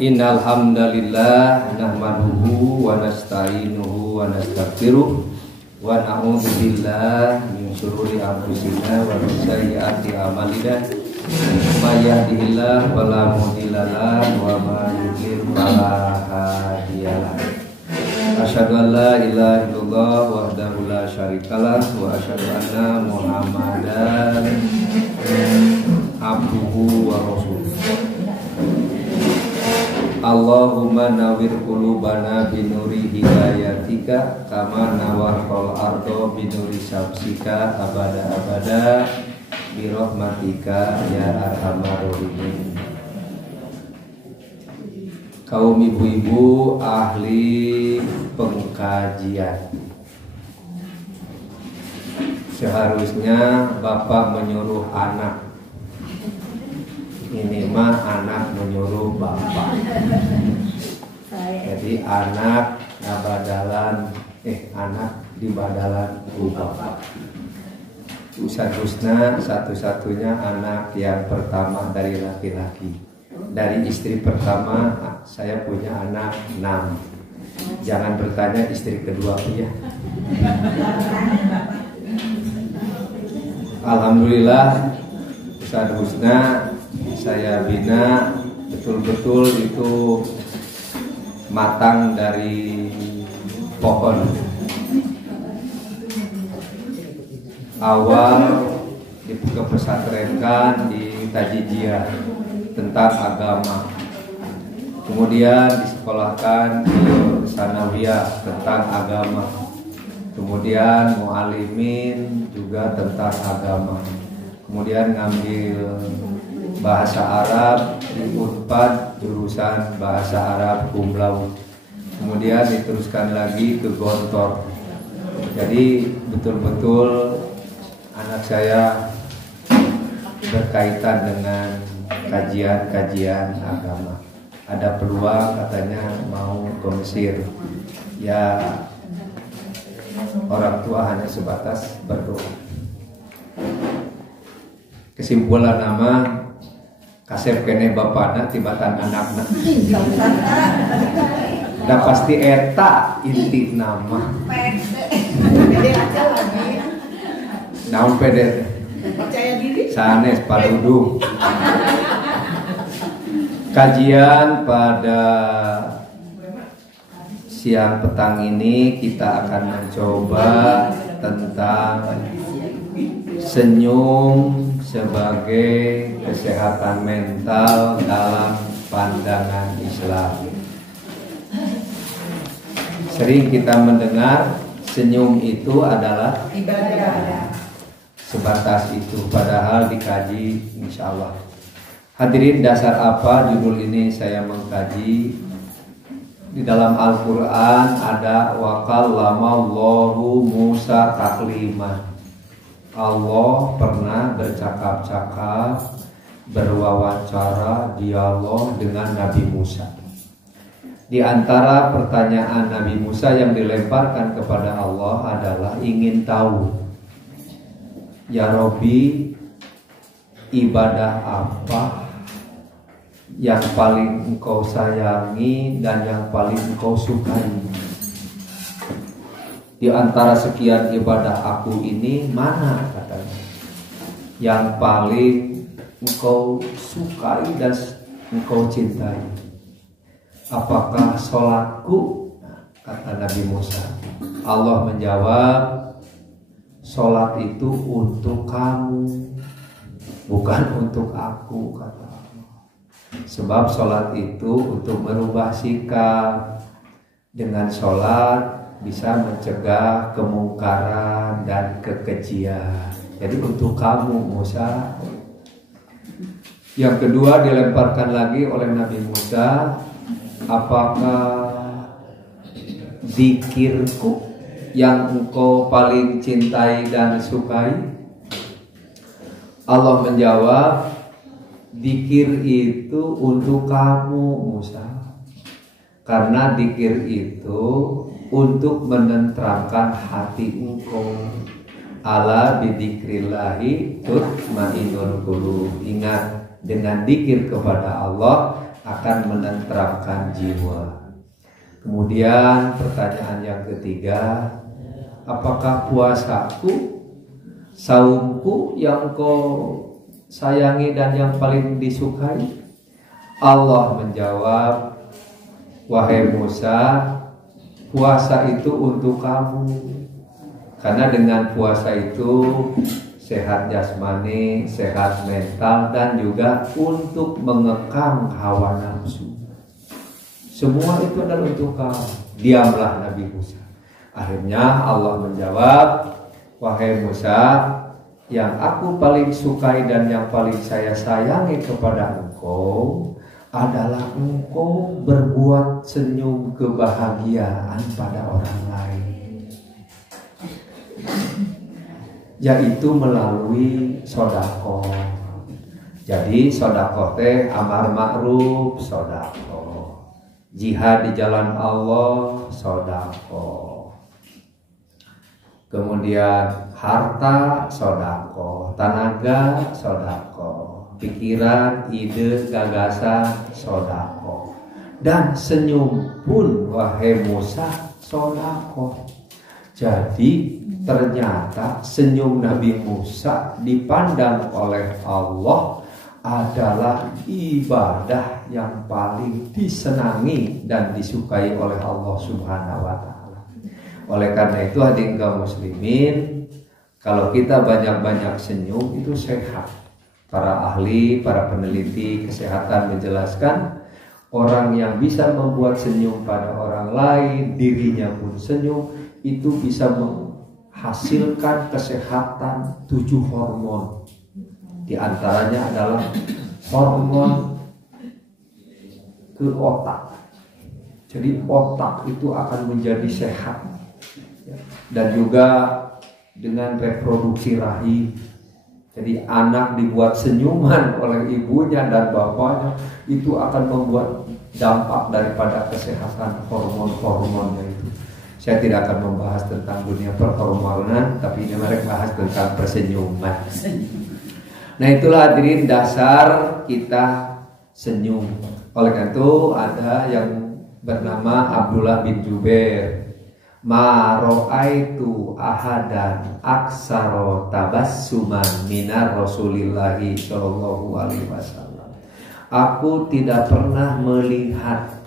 Innal hamdalillah nahmaduhu wa nasta'inuhu wa nastaghfiruh wa na'udzu billahi min syururi anfusina wa min sayyiati a'malina. May yahdihillahu fala mudilla lahu wa may yudlil fala hadiyalah. Asyhadu an la ilaha illallah wahdahu la syarikalah wa asyhadu anna Muhammadan abduhu wa rasuluh. Allahumma nawwir qulubana binuri hidayatika kama nawwartal ardo binuri syamsika abada abada birahmatika ya arhamar rahimin. Kaum ibu-ibu ahli pengkajian, seharusnya bapak menyuruh anak, ini mah anak menyuruh bapak. Jadi anak anak di badalan ku bapak. Usah-usahnya satu-satunya anak yang pertama dari laki-laki. Dari istri pertama saya punya anak 6. Jangan bertanya istri kedua ya. Alhamdulillah usah-usahnya saya bina betul-betul itu matang dari pohon. Awal dipesantrenkan di Tajijiyah tentang agama, kemudian disekolahkan ke Sanawiyah tentang agama, kemudian mu'alimin juga tentang agama, kemudian ngambil bahasa Arab di Unpad jurusan bahasa Arab cum laude, kemudian diteruskan lagi ke Gontor. Jadi betul-betul anak saya berkaitan dengan kajian-kajian agama. Ada peluang katanya mau ke Mesir. Ya orang tua hanya sebatas berdoa. Kesimpulan nama kasep kene bapana tibatan anakna. Udah pasti eta inti nama. Naon pede? Percaya diri. Sanes padudu. Kajian pada siang petang ini kita akan mencoba tentang senyum sebagai kesehatan mental dalam pandangan Islam. Sering kita mendengar senyum itu adalah ibadah. Sebatas itu, padahal dikaji insya Allah. Hadirin, dasar apa judul ini saya mengkaji? Di dalam Al-Quran ada wa kallamallahu Musa takliman. Allah pernah bercakap-cakap, berwawancara, dialog dengan Nabi Musa. Di antara pertanyaan Nabi Musa yang dilemparkan kepada Allah adalah ingin tahu, ya Robbi, ibadah apa yang paling engkau sayangi dan yang paling engkau sukai? Di antara sekian ibadah aku ini, mana katanya yang paling engkau sukai dan engkau cintai? Apakah sholatku? Kata Nabi Musa. Allah menjawab, sholat itu untuk kamu, bukan untuk aku, kata Allah. Sebab sholat itu untuk merubah sikap. Dengan sholat bisa mencegah kemungkaran dan kekejian. Jadi untuk kamu Musa. Yang kedua dilemparkan lagi oleh Nabi Musa, apakah zikirku yang engkau paling cintai dan sukai? Allah menjawab, zikir itu untuk kamu Musa, karena zikir itu untuk menenteramkan hati engkau. Ala bidzikrillahi tutmainnul qulub. Ingat, dengan zikir kepada Allah akan menenteramkan jiwa. Kemudian pertanyaan yang ketiga, apakah puasaku, saumku yang kau sayangi dan yang paling disukai? Allah menjawab, wahai Musa, puasa itu untuk kamu. Karena dengan puasa itu sehat jasmani, sehat mental, dan juga untuk mengekang hawa nafsu. Semua itu adalah untuk kamu. Diamlah Nabi Musa. Akhirnya Allah menjawab, wahai Musa, yang aku paling sukai dan yang paling saya sayangi kepada engkau adalah engkau berbuat senyum kebahagiaan pada orang lain, yaitu melalui sedekah. Jadi sedekah teh amar ma'ruf sedekah, jihad di jalan Allah sedekah, kemudian harta sedekah, tenaga sedekah, pikiran, ide, gagasan sedekah, dan senyum pun wahai Musa sedekah. Jadi ternyata senyum Nabi Musa dipandang oleh Allah adalah ibadah yang paling disenangi dan disukai oleh Allah Subhanahu wa Ta'ala. Oleh karena itu hadirin kaum muslimin, kalau kita banyak-banyak senyum itu sehat. Para ahli, para peneliti kesehatan menjelaskan, orang yang bisa membuat senyum pada orang lain, dirinya pun senyum, itu bisa menghasilkan kesehatan 7 hormon. Di antaranya adalah hormon ke otak. Jadi otak itu akan menjadi sehat. Dan juga dengan reproduksi rahim. Jadi anak dibuat senyuman oleh ibunya dan bapaknya, itu akan membuat dampak daripada kesehatan hormon-hormonnya itu. Saya tidak akan membahas tentang dunia perhormonan, tapi ini mereka bahas tentang persenyuman. Nah itulah hadirin dasar kita senyum. Oleh karena itu ada yang bernama Abdullah bin Jubair. Ma ra'aitu ahadan aksaro tabassuman minar Rasulillahi sallallahu alaihi wasallam. Aku tidak pernah melihat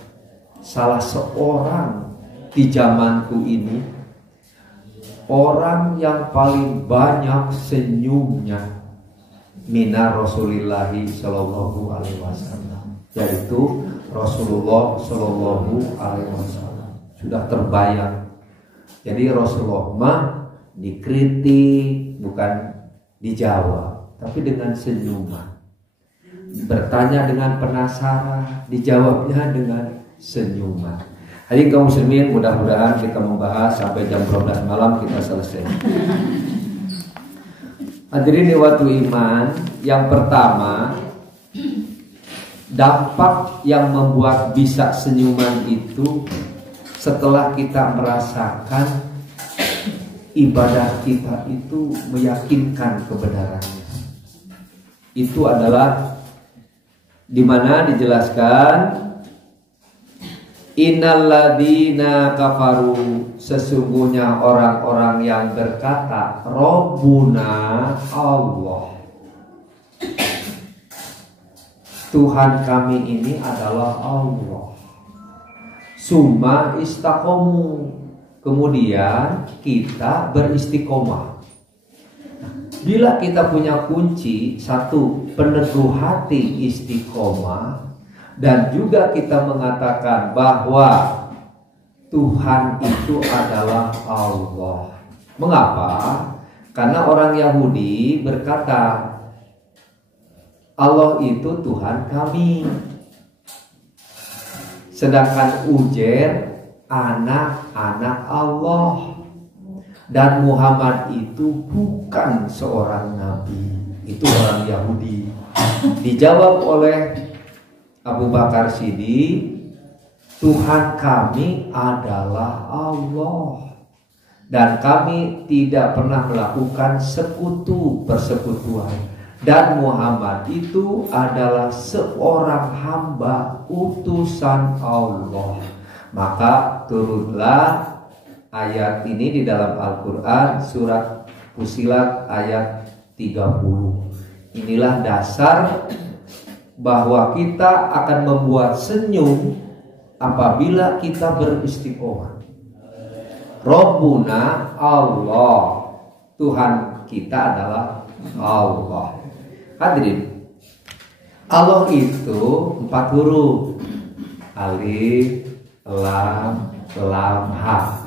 salah seorang di zamanku ini orang yang paling banyak senyumnya minar Rasulillahi sallallahu alaihi wasallam, yaitu Rasulullah sallallahu alaihi wasallam. Sudah terbayang. Jadi Rasulullah mah dikritik bukan dijawab, tapi dengan senyuman. Bertanya dengan penasaran, dijawabnya dengan senyuman. Hari kaum muslimin, mudah-mudahan kita membahas sampai jam 12 malam kita selesai. Hadirin ikhwatul iman, yang pertama, dampak yang membuat bisa senyuman itu setelah kita merasakan ibadah kita itu meyakinkan kebenarannya. Itu adalah dimana dijelaskan innalladzina kafaru, sesungguhnya orang-orang yang berkata Rabbuna Allah, Tuhan kami ini adalah Allah. Summa istaqomu, kemudian kita beristiqomah. Bila kita punya kunci, satu, peneguh hati istiqomah, dan juga kita mengatakan bahwa Tuhan itu adalah Allah. Mengapa? Karena orang Yahudi berkata Allah itu Tuhan kami, sedangkan Uzair anak-anak Allah, dan Muhammad itu bukan seorang nabi. Itu orang Yahudi. Dijawab oleh Abu Bakar Siddiq, Tuhan kami adalah Allah, dan kami tidak pernah melakukan persekutuan Dan Muhammad itu adalah seorang hamba utusan Allah. Maka turunlah ayat ini di dalam Al-Quran, surat Fussilat ayat 30. Inilah dasar bahwa kita akan membuat senyum apabila kita beristiqomah. Rabbuna Allah, Tuhan kita adalah Allah. Hadirin, Allah itu 4 huruf: alif, lam, ha.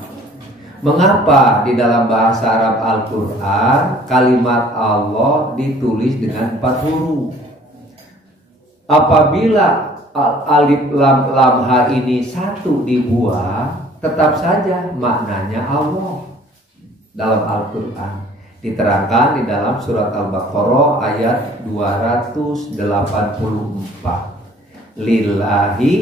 Mengapa di dalam bahasa Arab Al-Quran kalimat Allah ditulis dengan 4 huruf? Apabila alif, lam, ha ini satu dibuang, tetap saja maknanya Allah. Dalam Al-Quran diterangkan di dalam surat Al-Baqarah ayat 284. Lillahi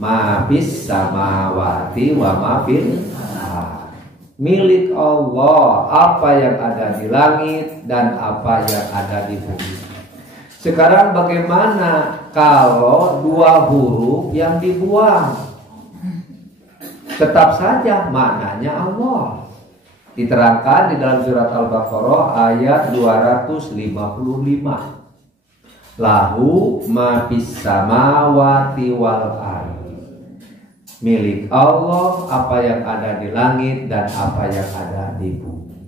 ma fis samawati wa ma fil ardh. Milik Allah apa yang ada di langit dan apa yang ada di bumi. Sekarang bagaimana kalau 2 huruf yang dibuang? Tetap saja maknanya Allah. Diterangkan di dalam surat Al-Baqarah ayat 255. Lahu ma fis samawati wal ardi. Milik Allah apa yang ada di langit dan apa yang ada di bumi.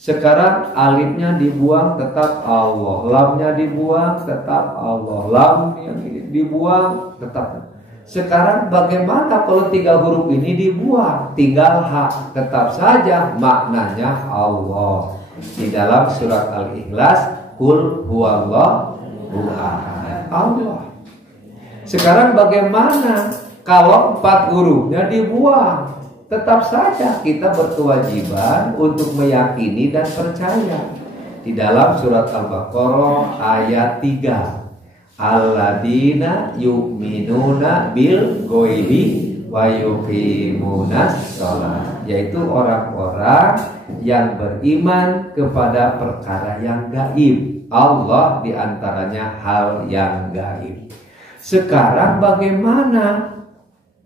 Sekarang alifnya dibuang tetap Allah, lamnya dibuang tetap Allah, lamnya dibuang tetap. Sekarang bagaimana kalau 3 huruf ini dibuang? Tinggal ha, tetap saja maknanya Allah. Di dalam surat Al-Ikhlas, Qul huwallahu ahad, Allah. Sekarang bagaimana kalau 4 hurufnya dibuang? Tetap saja kita berkewajiban untuk meyakini dan percaya. Di dalam surat Al-Baqarah ayat 3. Alladzina yu'minuna bil ghaibi wa yuqimunas shalah, yaitu orang-orang yang beriman kepada perkara yang gaib. Allah diantaranya hal yang gaib. Sekarang bagaimana?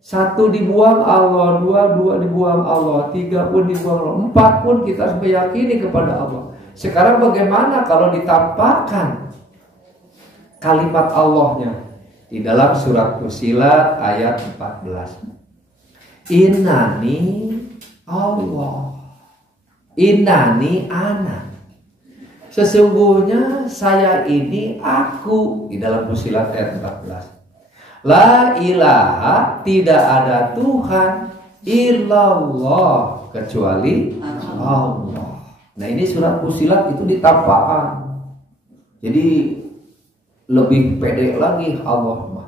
1 dibuang Allah, 2 dibuang Allah, 3 pun dibuang Allah, 4 pun kita harus meyakini kepada Allah. Sekarang bagaimana kalau ditampakkan kalimat Allahnya di dalam surat Fussilat ayat 14? Innani Allah, innani ana. Sesungguhnya saya ini aku, di dalam Fussilat ayat 14. La ilaha, tidak ada Tuhan illallah, kecuali Allah. Nah ini surat Fussilat itu ditampakkan. Jadi lebih pede lagi Allah.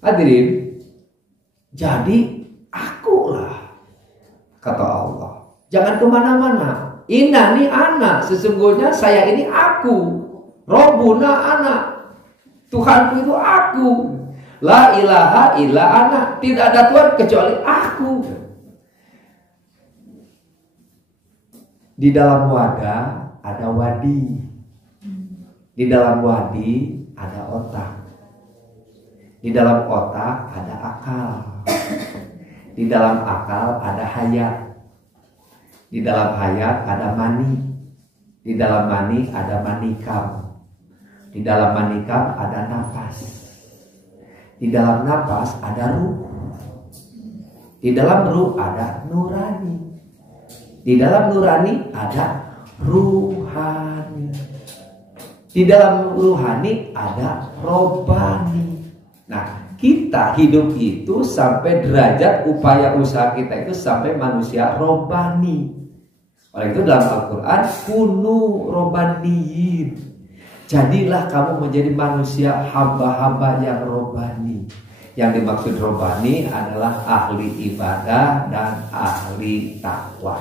Hadirin, jadi akulah, kata Allah. Jangan kemana-mana. Innani ana, sesungguhnya saya ini aku. Rabbuna ana, Tuhanku itu aku. La ilaha illa ana, tidak ada Tuhan kecuali aku. Di dalam wadah ada wadi. Di dalam wadi ada otak. Di dalam otak ada akal. Di dalam akal ada hayat. Di dalam hayat ada mani. Di dalam mani ada manikam. Di dalam manikam ada nafas. Di dalam nafas ada ruh. Di dalam ruh ada nurani. Di dalam nurani ada ruhani. Di dalam ruhani ada robani. Nah, kita hidup itu sampai derajat upaya usaha kita itu sampai manusia robani. Oleh itu dalam Al-Quran, kunu robaniyin. Jadilah kamu menjadi manusia hamba-hamba yang robani. Yang dimaksud robani adalah ahli ibadah dan ahli takwa.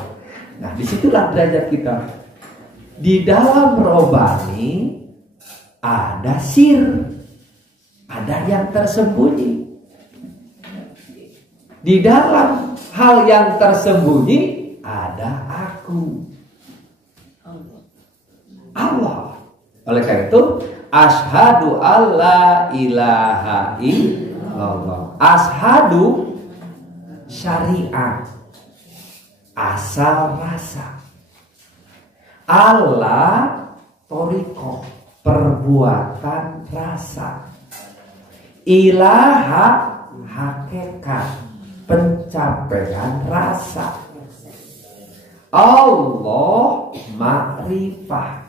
Nah, disitulah derajat kita. Di dalam robani ada sir, ada yang tersembunyi. Di dalam hal yang tersembunyi ada aku, Allah. Oleh karena itu, asyhadu alla ilaha illallah. Asyhadu syariat, asal rasa. Allah toriko, perbuatan rasa. Ilaha hakikat, pencapaian rasa. Allah makrifah,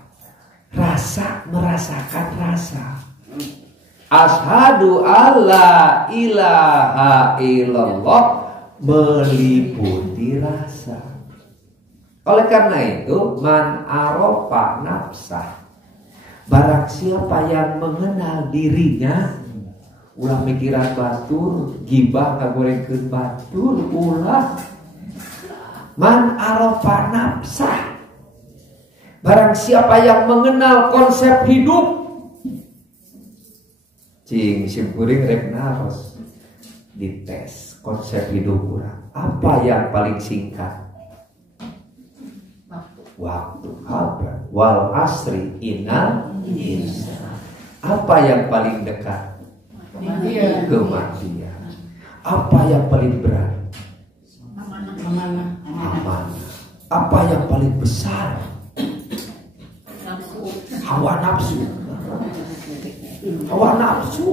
rasa, merasakan rasa. Asyhadu alla ilaha illallah, meliputi rasa. Oleh karena itu, man arofa nafsah, barang siapa yang mengenal dirinya, ulah mikiran batur, gibah ngagorengkeun batur, ulah. Man arofa nafsah, barang siapa yang mengenal konsep hidup. Cing simkuring rek naros dites konsep hidup urang. Apa yang paling singkat? Waktu. Apa? Wal asri innal insana. Apa yang paling dekat? Kematian. Apa yang paling berat? Amanah. Apa yang paling besar? Hawa nafsu. Hawa nafsu.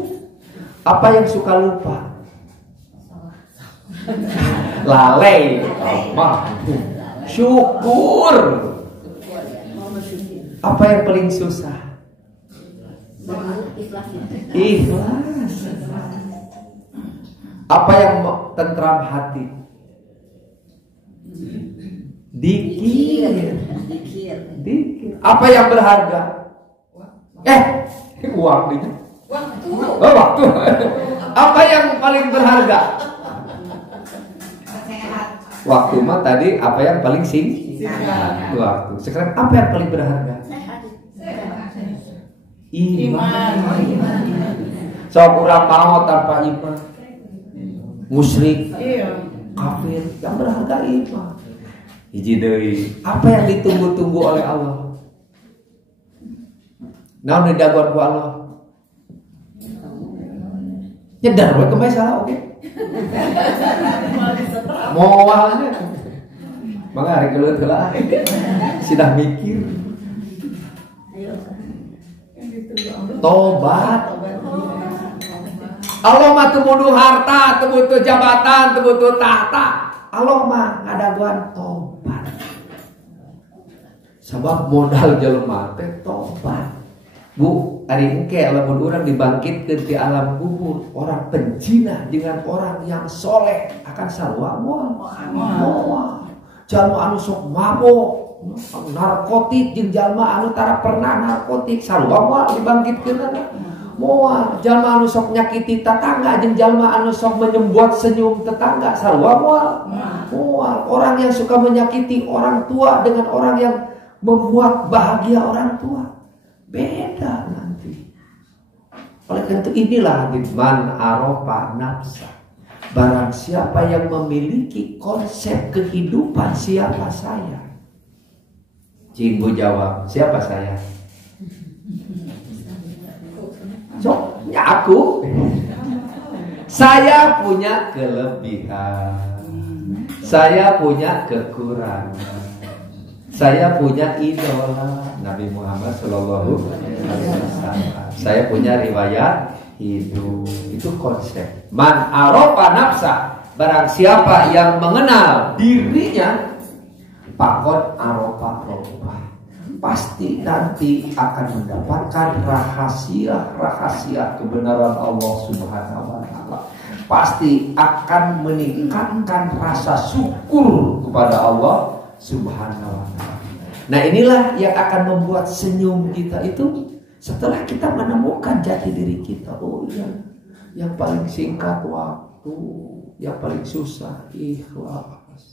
Apa yang suka lupa? Lalai. Syukur. Apa yang paling susah? Ikhlas. Apa yang tentram hati? Dikir. Apa yang berharga? Uang ini. Waktu. Apa yang paling berharga? Waktu mah tadi apa yang paling singkat? Waktu. Sekarang apa yang paling berharga? Iman. Sok urang mau tanpa iman, musyrik, kafir. Yang berharga iman. Hiji deui. Apa yang ditunggu-tunggu oleh Allah? Naon didaguan ku Allah? Nyedar we kemana salah oke? Moalnya. Mangga hari keluar heula. Sidah mikir. Tobat. Allah mah teu butuh harta, teu butuh jabatan, teu butuh tahta. Allah mah ngadaguan tobat. Sebab modal jelema teh tobat. Bu, hari engke lamun urang dibangkitkeun ti alam kubur, orang penjina dengan orang yang soleh akan sarua moal. Jalma anu sok mabok, narkotik jeung jalma anu tara pernah narkotik sarua moal dibangkitkeun moal. Jalma anu sok nyakiti tetangga jeung jalma anu sok menyembuat senyum tetangga sarua moal. Orang yang suka menyakiti orang tua dengan orang yang membuat bahagia orang tua beda nanti. Oleh karena itu inilah man arofa nafsa, barang siapa yang memiliki konsep kehidupan siapa saya. Cinggu jawab, siapa saya? Ya aku. Saya punya kelebihan, saya punya kekurangan, saya punya idola Nabi Muhammad Sallallahu Alaihi Wasallam. Saya punya riwayat hidup. Itu konsep. Man arofa nafsa, barang siapa yang mengenal dirinya, pakot arofa rofa, pasti nanti akan mendapatkan rahasia kebenaran Allah Subhanahu Wa Taala. Pasti akan meningkatkan rasa syukur kepada Allah Subhanahu Wa Taala. Nah inilah yang akan membuat senyum kita itu setelah kita menemukan jati diri kita. Oh iya, yang paling singkat waktu, yang paling susah ikhlas,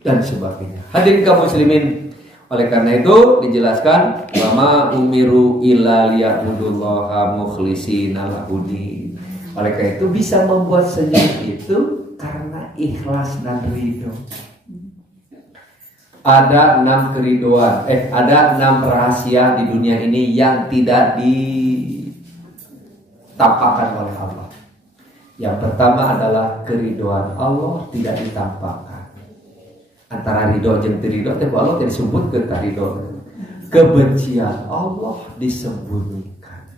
dan sebagainya. Hadirin kaum muslimin, oleh karena itu dijelaskan wama umiru illa liya'budullaha mukhlishina lahudin. Oleh karena itu bisa membuat senyum itu karena ikhlas dan ridho. Ada 6 keriduan, ada 6 rahasia di dunia ini yang tidak ditampakkan oleh Allah. Yang pertama adalah keriduan Allah tidak ditampakkan. Antara ridho jeung ridho teh Allah tidak disebut ke ridho. Kebencian Allah disembunyikan.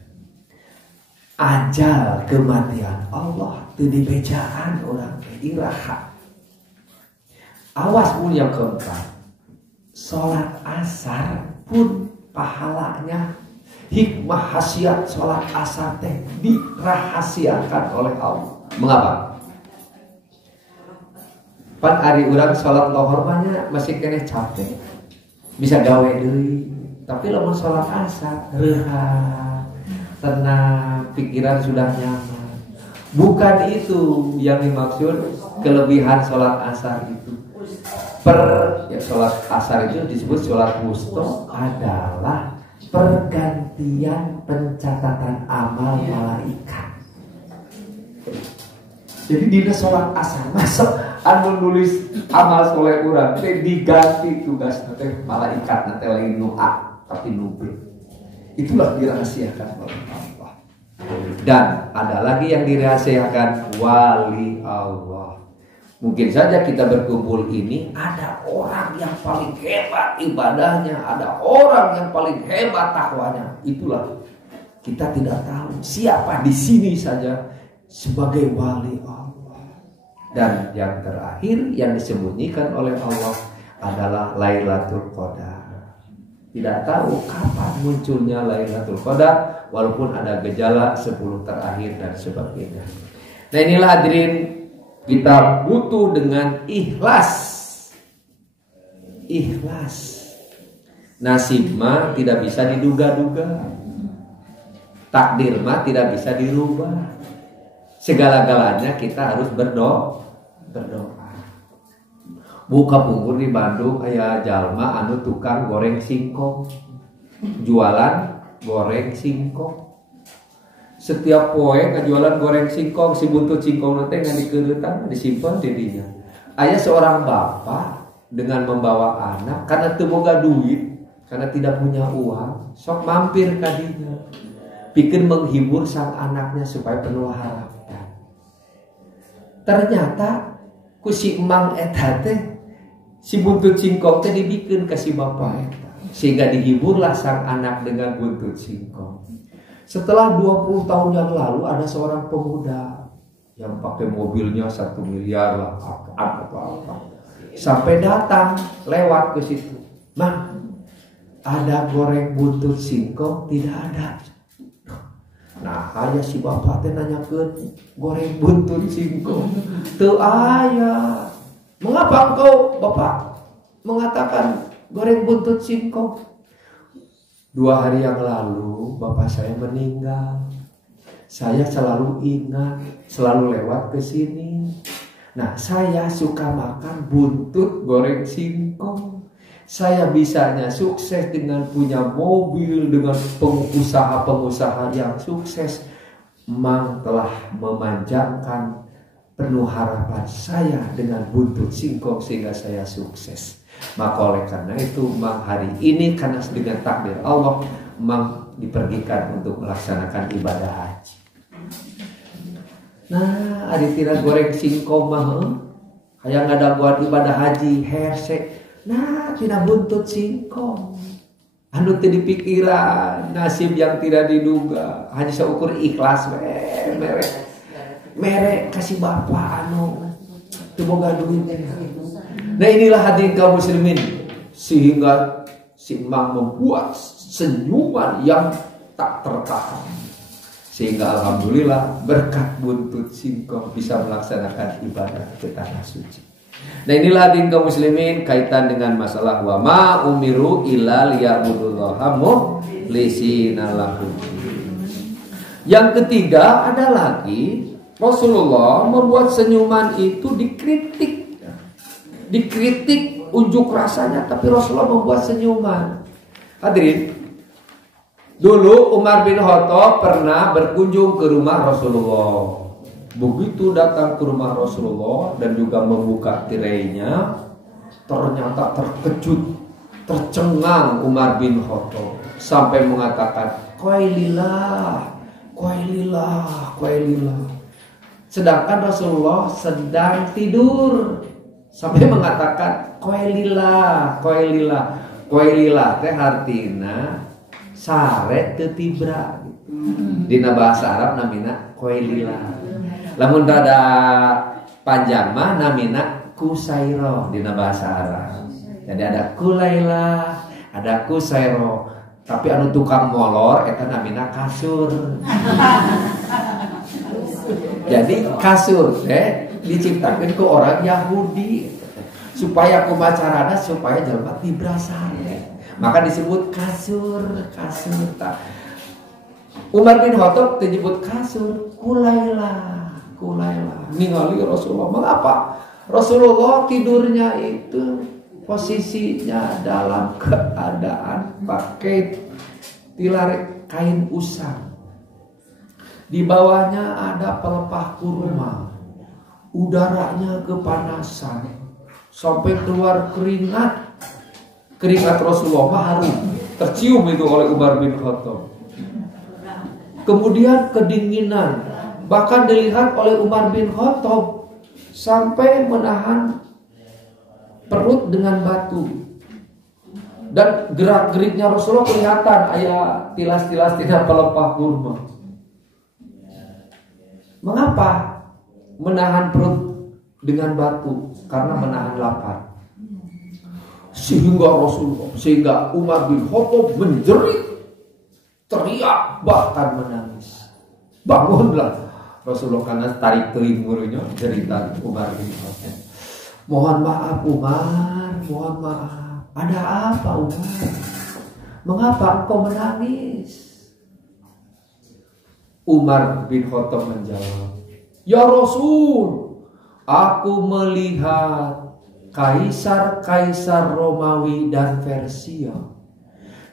Ajal kematian Allah teu dibejaan orang iraha. Awas pun yang keempat. Sholat asar pun pahalanya, hikmah khasiat sholat asar teh dirahasiakan oleh Allah. Mengapa? Pan ari urang sholat lohor banyak masih kena capek, bisa gawe deui. Tapi lamun sholat asar rehat, tenang, pikiran sudah nyaman. Bukan itu yang dimaksud kelebihan sholat asar itu. Sholat asar itu disebut sholat wusta adalah pergantian pencatatan amal malaikat. Jadi di sholat asar masuk anu nulis amal soleh urang teh diganti tugas nanti malaikat nanti lain nu'a tapi nubi. Itulah dirahasiakan oleh Allah. Dan ada lagi yang dirahasiakan wali Allah. Mungkin saja kita berkumpul ini ada orang yang paling hebat ibadahnya, ada orang yang paling hebat takwanya. Itulah kita tidak tahu siapa di sini saja sebagai wali Allah. Dan yang terakhir yang disembunyikan oleh Allah adalah Lailatul Qadar. Tidak tahu kapan munculnya Lailatul Qadar, walaupun ada gejala 10 terakhir dan sebagainya. Nah inilah hadirin, kita butuh dengan ikhlas. Ikhlas. Nasib mah tidak bisa diduga-duga. Takdir mah tidak bisa dirubah. Segala-galanya kita harus berdoa. Buka punggur di Bandung aya jalma anu tukang goreng singkong. Jualan goreng singkong. Setiap poe ngajualan goreng singkong, si buntut singkong nanti nggak dikerutan, disimpan di dinya. Ayah seorang bapak dengan membawa anak karena teboga duit, karena tidak punya uang, sok mampir kadinya, pikir menghibur sang anaknya supaya penuh harapan. Ternyata ku si emang eta teh si buntut singkong teh dibikin ke si bapak eta, sehingga dihiburlah sang anak dengan buntut singkong. Setelah 20 tahun yang lalu ada seorang pemuda yang pakai mobilnya 1 miliar lah apa. Sampai datang lewat ke situ. Mah, ada goreng buntut singkong? Tidak ada. Nah, aja si bapak teh nanya ke goreng buntut singkong. Teu aya. Mengapa engkau bapak mengatakan goreng buntut singkong? 2 hari yang lalu bapak saya meninggal. Saya selalu ingat, selalu lewat ke sini. Nah, saya suka makan buntut goreng singkong. Saya bisanya sukses dengan punya mobil, dengan pengusaha-pengusaha yang sukses. Mang telah memanjangkan penuh harapan saya dengan buntut singkong sehingga saya sukses. Maka oleh karena itu Mang hari ini karena dengan takdir Allah Mang dipergikan untuk melaksanakan ibadah haji. Nah, ada tidak goreng singkong mah kayak ada buat ibadah haji herse. Nah, tidak buntut singkong. Anu teu dipikiran, nasib yang tidak diduga, hanya seukur ikhlas merek kasih bapak anu teu boga duit. Nah inilah hadirin kaum muslimin, sehingga si Mang membuat senyuman yang tak tertahan. Sehingga alhamdulillah berkat buntut singkong bisa melaksanakan ibadah ke tanah suci. Nah inilah hadirin kaum muslimin kaitan dengan masalah wa ma umiru illa liya'budullaha mukhlishina lahu. Yang ketiga ada lagi Rasulullah membuat senyuman itu dikritik unjuk rasanya, tapi Rasulullah membuat senyuman. Hadirin, dulu Umar bin Khattab pernah berkunjung ke rumah Rasulullah. Begitu datang ke rumah Rasulullah dan juga membuka tirainya, Ternyata terkejut, tercengang Umar bin Khattab sampai mengatakan, "Qailillah, qailillah, qailillah." Sedangkan Rasulullah sedang tidur sampai mengatakan, "Qailillah, qailillah." Qailillah teh artina sare teu tibra. Dina bahasa Arab namina qailillah. Lamun rada panjang mah namina kusairo dina bahasa Arab. Jadi ada kulailah, ada kusairo. Tapi anu tukang molor eta namina kasur. Jadi kasur diciptakeun ku orang Yahudi supaya kumacarana supaya jelema tibrasare. Maka disebut kasur, kasur. Umar bin Khattab disebut kasur, kulailah, kulailah. Ningali Rasulullah. Mengapa? Rasulullah tidurnya itu posisinya dalam keadaan pakai tilar kain usang. Di bawahnya ada pelepah kurma. Udaranya kepanasan sampai keluar keringat. Keringat Rasulullah harum, tercium itu oleh Umar bin Khattab. Kemudian kedinginan, bahkan dilihat oleh Umar bin Khattab sampai menahan perut dengan batu. Dan gerak-geriknya Rasulullah kelihatan aya tilas-tilas tidak pelepah kurma. Mengapa menahan perut dengan batu? Karena menahan lapar. Sehingga Umar bin Khattab menjerit, teriak, bahkan menangis. Bangunlah Rasulullah karena tarik telingunya cerita Umar bin Khattab. Mohon maaf Umar, mohon maaf. Ada apa Umar? Mengapa engkau menangis? Umar bin Khattab menjawab, "Ya Rasul, aku melihat kaisar-kaisar Romawi dan Persia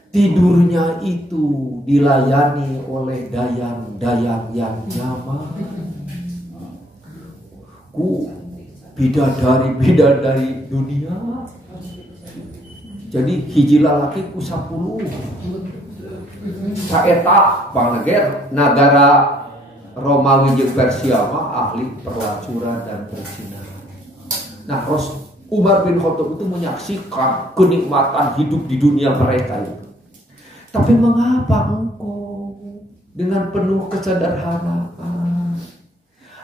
tidurnya itu dilayani oleh dayang-dayang yang nyaman. Ku bidadari-bidadari dunia. Jadi hiji lalaki ku 10. Saeta pangger nagara Romawi jeung Persia mah ahli perlacuran dan perzinahan. Nah, Umar bin Khattab itu menyaksikan kenikmatan hidup di dunia mereka itu. Tapi mengapa engkau dengan penuh kesederhanaan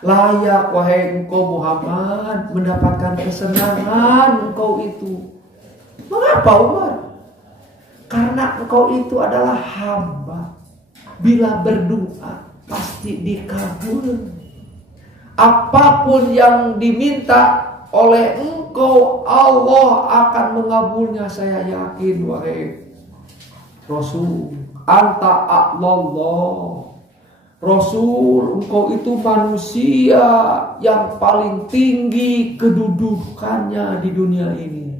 layak wahai engkau Muhammad mendapatkan kesenangan engkau itu? Mengapa Umar? Karena engkau itu adalah hamba. Bila berdoa pasti dikabul. Apapun yang diminta oleh engkau Allah akan mengabulnya, saya yakin wahai Rasul. Anta Allah. Rasul, engkau itu manusia yang paling tinggi kedudukannya di dunia ini.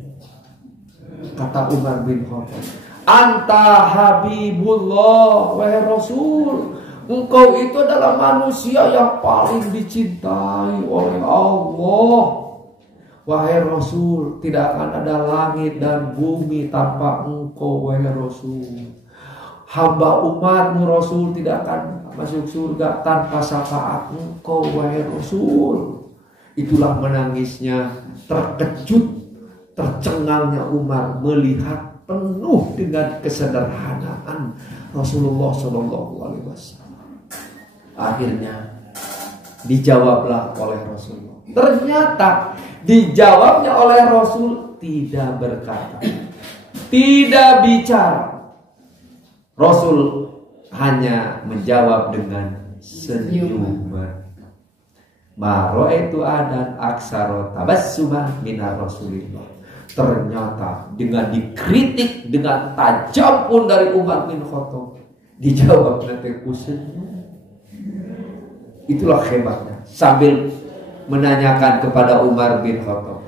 Kata Umar bin Khattab, anta Habibullah, wahai Rasul, engkau itu adalah manusia yang paling dicintai oleh Allah. Wahai Rasul, tidak akan ada langit dan bumi tanpa engkau, wahai Rasul. Hamba umatmu Rasul tidak akan masuk surga tanpa syafaat engkau, wahai Rasul. Itulah menangisnya, terkejut, tercengangnya Umar melihat penuh dengan kesederhanaan Rasulullah SAW. Akhirnya dijawablah oleh Rasulullah. Ternyata dijawabnya oleh Rasul tidak berkata, tidak bicara. Rasul hanya menjawab dengan senyuman. Maro itu adan aksaro tabassuma minar Rasulillah. Ternyata dengan dikritik dengan tajam pun dari Umar bin Khattab, dijawab nanti senyum. Itulah hebatnya. Sambil menanyakan kepada Umar bin Khattab,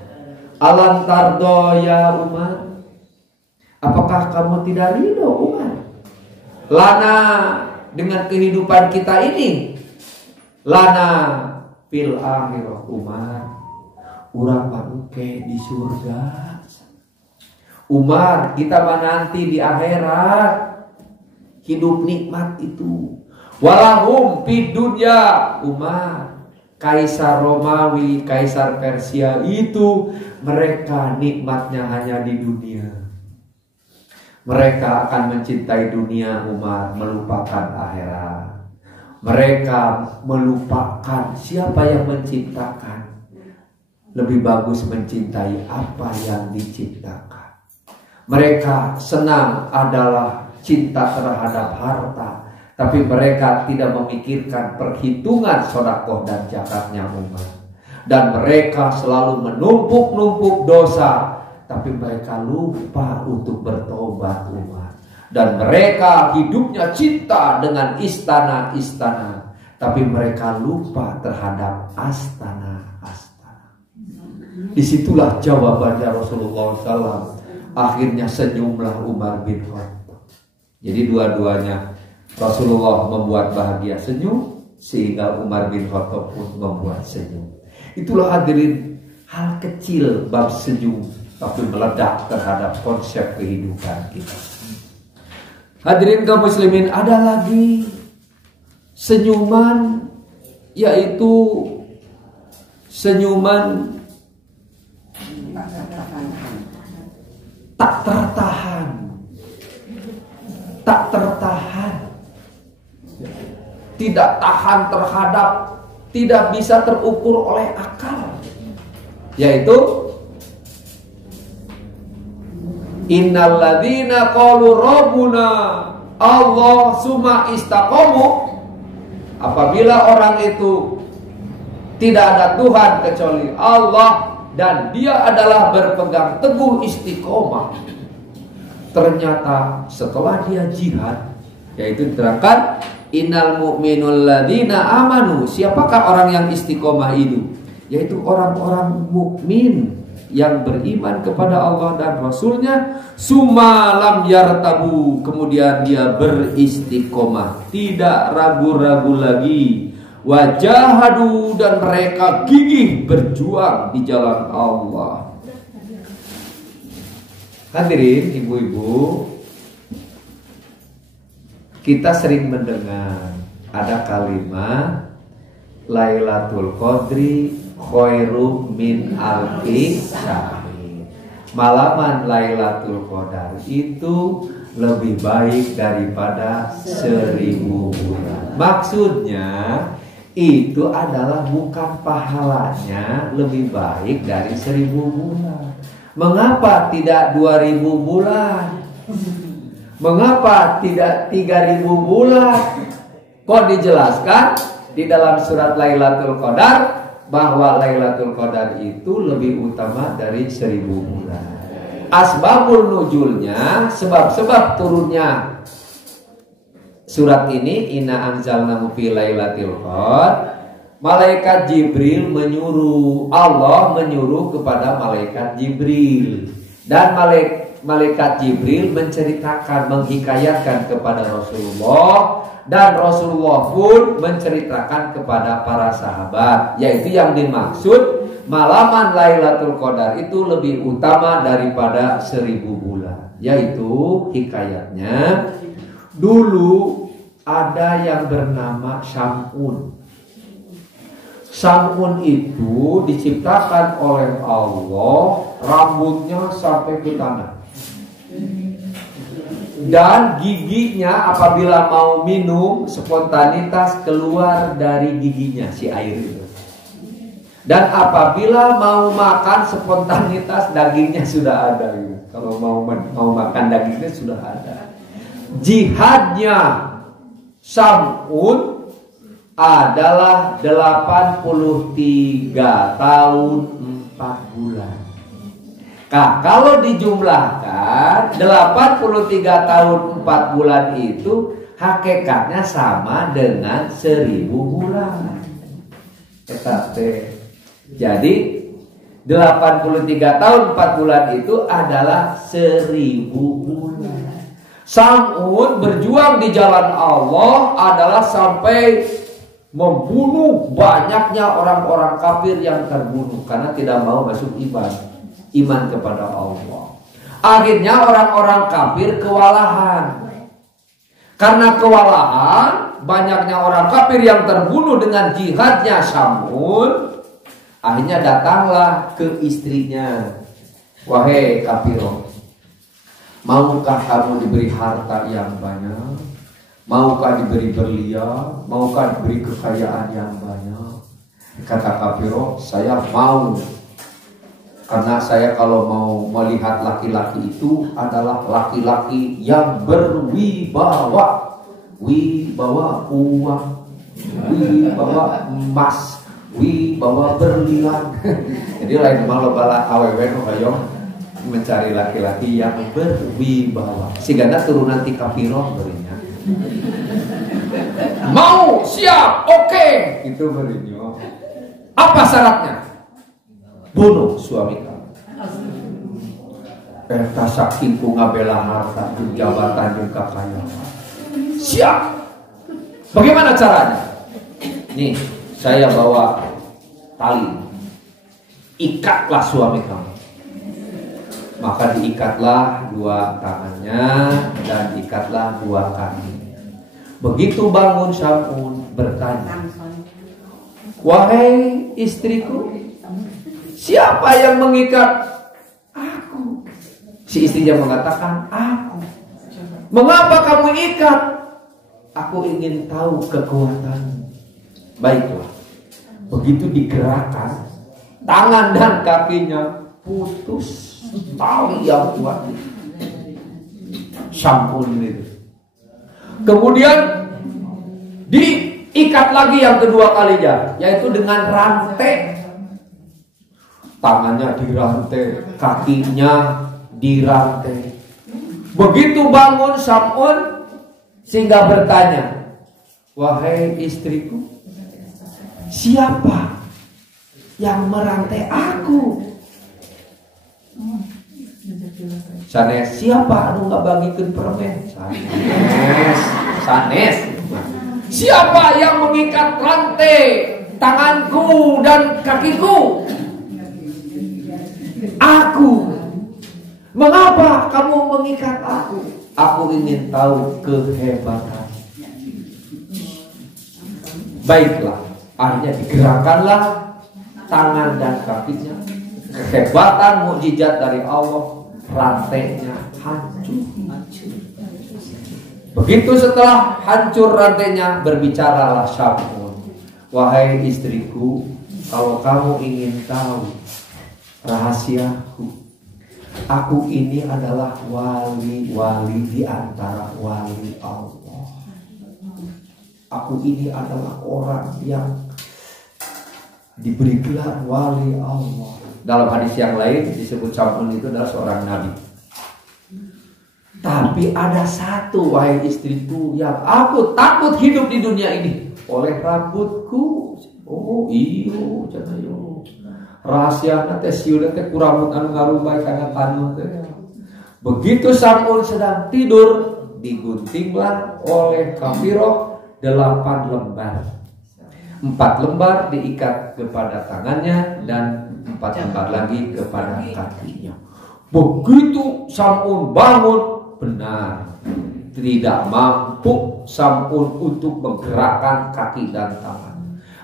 alam tardo ya Umar, apakah kamu tidak ridho Umar lana dengan kehidupan kita ini, lana fil akhirah Umar, urang pangke di surga Umar, kita menanti di akhirat hidup nikmat itu. Walahum fid dunya, Umar, Kaisar Romawi, Kaisar Persia itu mereka nikmatnya hanya di dunia. Mereka akan mencintai dunia, Umar, melupakan akhirat. Mereka melupakan siapa yang menciptakan. Lebih bagus mencintai apa yang diciptakan. Mereka senang adalah cinta terhadap harta, tapi mereka tidak memikirkan perhitungan sedekah dan zakatnya, umat. Dan mereka selalu menumpuk-numpuk dosa, tapi mereka lupa untuk bertobat, umat. Dan mereka hidupnya cinta dengan istana-istana, tapi mereka lupa terhadap astana-astana. Disitulah jawabannya Rasulullah SAW. Akhirnya senyumlah Umar bin Khattab. Jadi dua-duanya, Rasulullah membuat bahagia senyum, sehingga Umar bin Khattab pun membuat senyum. Itulah hadirin hal kecil bab senyum, tapi meledak terhadap konsep kehidupan kita. Hadirin kaum muslimin, ada lagi senyuman, yaitu senyuman tak tertahan, tidak tahan terhadap, tidak bisa terukur oleh akal, yaitu innalladzina qalu rabbuna Allah summa istaqamu. Apabila orang itu tidak ada Tuhan kecuali Allah dan dia adalah berpegang teguh istiqomah, ternyata setelah dia jihad, yaitu diterangkan innal mu'minul ladzina amanu. Siapakah orang yang istiqomah itu? Yaitu orang-orang mukmin yang beriman kepada Allah dan Rasulnya, sumalam yartabu, kemudian dia beristiqomah, tidak ragu-ragu lagi, wajahadu, dan mereka gigih berjuang di jalan Allah. Hadirin ibu-ibu, kita sering mendengar ada kalimat Lailatul Qadri khairum min alfi syahr. Malaman Lailatul Qadar itu lebih baik daripada 1000 bulan. Maksudnya itu adalah bukan pahalanya lebih baik dari 1000 bulan. Mengapa tidak 2000 bulan? Mengapa tidak 3000 bulan? Kok dijelaskan di dalam surat Lailatul Qadar bahwa Lailatul Qadar itu lebih utama dari 1000 bulan. Asbabul nuzulnya, sebab-sebab turunnya surat ini, inna anzalnahu fi lailatul qadar. Malaikat Jibril menyuruh, Allah menyuruh kepada malaikat Jibril, dan malaikat Jibril menceritakan, menghikayatkan kepada Rasulullah, dan Rasulullah pun menceritakan kepada para sahabat, yaitu yang dimaksud malaman Lailatul Qadar itu lebih utama daripada 1000 bulan. Yaitu hikayatnya, dulu ada yang bernama Sam'un. Sam'un itu diciptakan oleh Allah, rambutnya sampai ke tanah, dan giginya apabila mau minum spontanitas keluar dari giginya si air itu. Dan apabila mau makan spontanitas dagingnya sudah ada gitu. Kalau mau makan dagingnya sudah ada. Jihadnya Sam'un adalah 83 tahun 4 bulan. Nah, kalau dijumlahkan 83 tahun 4 bulan itu hakikatnya sama dengan 1000 bulan. Jadi 83 tahun 4 bulan itu adalah 1000 bulan. Sam'un berjuang di jalan Allah adalah sampai membunuh banyaknya orang-orang kafir yang terbunuh karena tidak mau masuk iman kepada Allah. Akhirnya orang-orang kafir kewalahan. Karena kewalahan, banyaknya orang kafir yang terbunuh dengan jihadnya Sam'un. Akhirnya datanglah ke istrinya. Wahai kafirun, maukah kamu diberi harta yang banyak? Maukah diberi berlian? Maukah diberi kekayaan yang banyak? Kata kafirun, saya mau. Karena saya kalau mau melihat laki-laki itu adalah laki-laki yang berwibawa. Wibawa uang, wibawa emas, wibawa berlian. Jadi lain malu bala awewe nu hayong mencari laki-laki yang berwibawa. Sigana turunan ti kafirah berinya. Mau, siap, oke, gitu berinya. Apa syaratnya? Bunuh suami kamu. Eta sakitu ngabela harta, jabatan dan kekayaan. Siap. Bagaimana caranya? Nih, saya bawa tali. Ikatlah suami kamu. Maka diikatlah dua tangannya dan ikatlah dua kakinya. Begitu bangun Sam'un bertanya, wahai istriku, siapa yang mengikat aku? Si istrinya mengatakan, aku. Mengapa kamu ikat? Aku ingin tahu kekuatanmu. Baiklah. Begitu digerakkan, tangan dan kakinya putus tali yang kuat. Sam'un itu. Kemudian diikat lagi yang kedua kalinya, yaitu dengan rantai. Tangannya dirantai, kakinya dirantai. Begitu bangun Sam'un sehingga bertanya, wahai istriku, siapa yang merantai aku? Sanes, siapa anu ngabagikeun permen? Sanes. Siapa yang mengikat rantai tanganku dan kakiku? Aku. Mengapa kamu mengikat aku? Aku ingin tahu kehebatan. Baiklah, akhirnya digerakkanlah tangan dan kakinya. Kehebatan mukjizat dari Allah, rantainya hancur. Begitu setelah hancur rantainya, berbicaralah Sam'un, wahai istriku, kalau kamu ingin tahu rahasiaku, aku ini adalah wali-wali di antara wali Allah. Aku ini adalah orang yang diberi gelar wali Allah. Dalam hadis yang lain disebut Sam'un itu adalah seorang nabi. Tapi ada satu, wahai istriku, yang aku takut hidup di dunia ini oleh rambutku. Oh iyo, jangan yo. Rahasia teh sieudeung teh ku rambut anu ngarumbay kana taneuh teh. Begitu Sam'un sedang tidur, diguntinglah oleh kafirah 8 lembar. 4 lembar diikat kepada tangannya dan 4 lembar lagi kepada kakinya. Begitu Sam'un bangun, benar tidak mampu Sam'un untuk menggerakkan kaki dan tangan.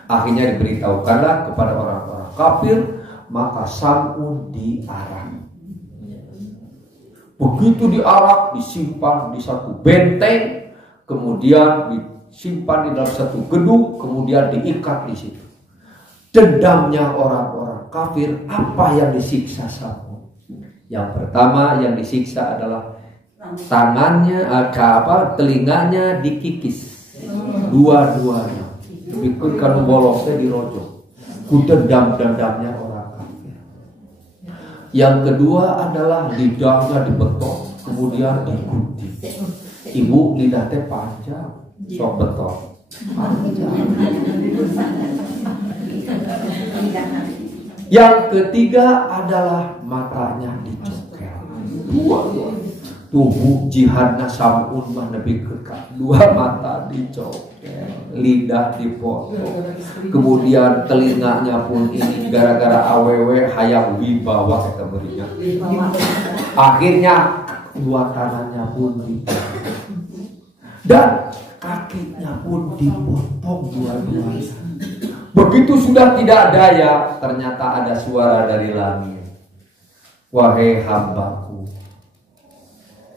Akhirnya diberitahukanlah kepada orang-orang kafir, maka Sam'un diarak. Begitu diarak, disimpan di satu benteng, kemudian disimpan di dalam satu gedung, kemudian diikat di situ. Dendamnya orang-orang kafir, apa yang disiksa Sam'un? Yang pertama yang disiksa adalah tangannya, telinganya dikikis dua-duanya. Bikun kanu bolosnya dirojok. Ku dendam-dendamnya orang kafir. Yang kedua adalah lidahnya dibetok, kemudian digunting. Ibu lidah teh panjang, sok betok. Yang ketiga adalah matanya dicokel. Dua. Tubuh jihadna Sam'un mah nepi ke 2 mata dicopet. lidah dipotong, kemudian telinganya pun ini gara-gara awewe hayang wibawa kita berinya. Akhirnya dua tangannya pun dipotong dan kakinya pun dipotong dua-duanya. Begitu sudah tidak daya, ternyata ada suara dari langit. Wahai hambaku.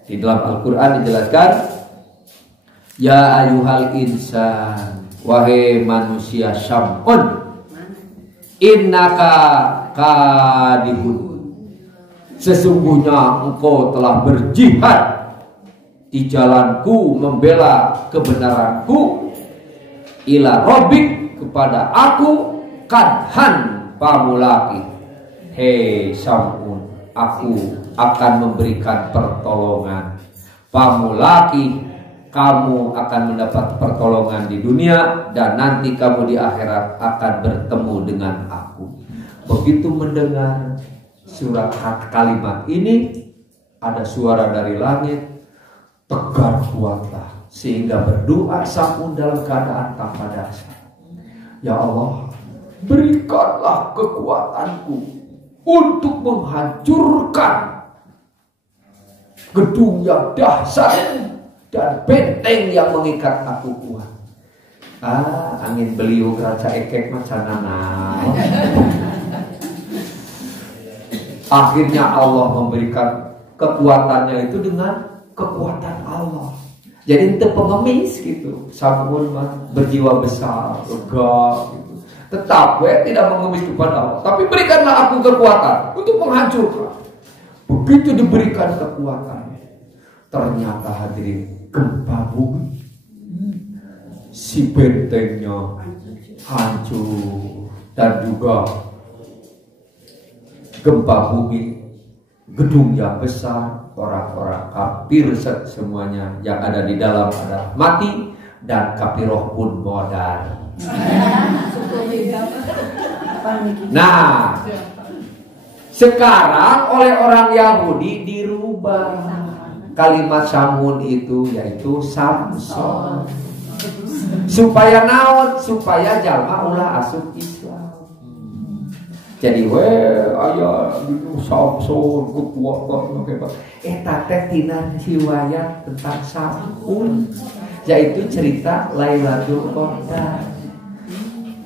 Di dalam Al-Quran dijelaskan, ya ayuhal insan, wahai manusia syam'un, innaka kadihun, sesungguhnya engkau telah berjihad di jalanku, membela kebenaranku, ila rabbik, kepada aku, kadhan pamulaki. Hei Syam'un, aku akan memberikan pertolongan. Pamulaki, kamu akan mendapat pertolongan di dunia, dan nanti kamu di akhirat akan bertemu dengan aku. Begitu mendengar surat kalimat ini, ada suara dari langit, tegar kuatlah, sehingga berdoa Syam'un dalam keadaan tanpa dasar. Ya Allah, berikanlah kekuatanku untuk menghancurkan gedung yang dahsyat dan benteng yang mengikat aku kuat. Angin beliau raja ekek macanana. Akhirnya Allah memberikan kekuatannya itu dengan kekuatan Allah. Jadi itu pengemis gitu. Syam'un berjiwa besar, lega gitu. Tetapi tidak mengemis kepada Allah, tapi berikanlah aku kekuatan untuk menghancurkan. Begitu diberikan kekuatan, ternyata hadirin gempa bumi. Si bentengnya hancur, dan juga gempa bumi, gedung yang besar, orang-orang kafir semuanya yang ada di dalam adalah mati, dan kafiroh pun modal. Nah, sekarang oleh orang Yahudi dirubah kalimat Syam'un itu, yaitu Samson. Supaya naon? Supaya jalma ulah asup Islam. Jadi aya Samson kekuatan hebat. Eta teh tina riwayat tentang Syam'un, yaitu cerita Lailatul Qadar.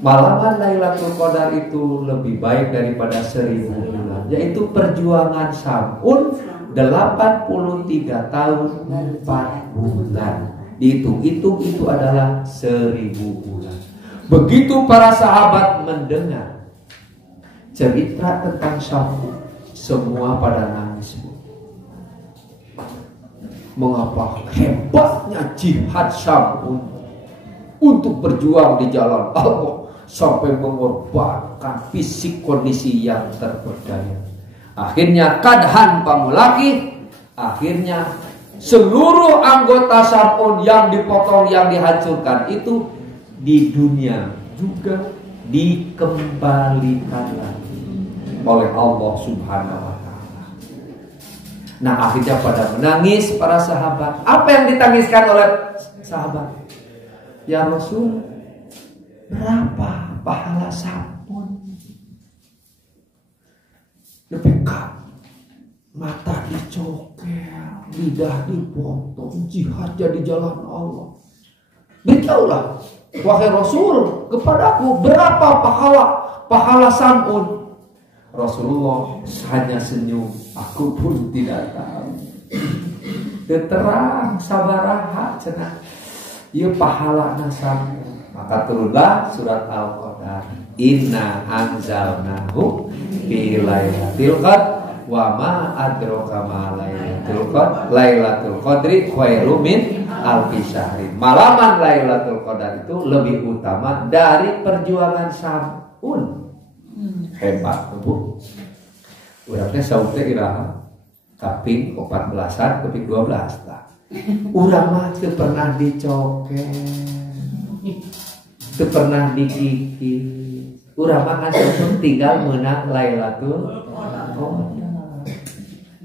Malaman Lailatul Qadar itu lebih baik daripada 1000 bulan, yaitu perjuangan Syam'un 83 tahun 4 bulan. Dihitung itu adalah 1000 bulan. Begitu para sahabat mendengar cerita tentang Syam'un, semua pada nangis. Mengapa hebatnya jihad Syam'un untuk berjuang di jalan Allah sampai mengorbankan fisik kondisi yang terberdaya. Akhirnya kadhan pamulaki, akhirnya seluruh anggota Syam'un yang dipotong, yang dihancurkan itu di dunia juga dikembalikan lagi oleh Allah Subhanahu wa ta'ala. Nah, akhirnya pada menangis para sahabat. Apa yang ditangiskan oleh sahabat? Ya Rasul, berapa pahala Syam'un? Lebihkan mata dicokel, lidah dipotong, jihad jadi jalan Allah. Beritahulah, wahai Rasul, kepadaku berapa pahala Syam'un? Rasulullah hanya senyum, aku pun tidak tahu. Terang sabaraha cenah ieu pahala Syam'un. Maka turunlah surat Al-Qadar. Inna anzalnahu fi lailatul qadr wa ma adraka ma lailatul qadr. Lailatul qadri khairum min alfi syahrin. Malaman Lailatul Qadar itu lebih utama dari perjuangan Syam'un. Hebat Bu. Urang teh sauk teh iraha kaping 14-an kaping 12 tah. Urang mah teu pernah dicokel. Teu pernah dikikis. Urang mah kan tinggal meunang Lailatul Qadar.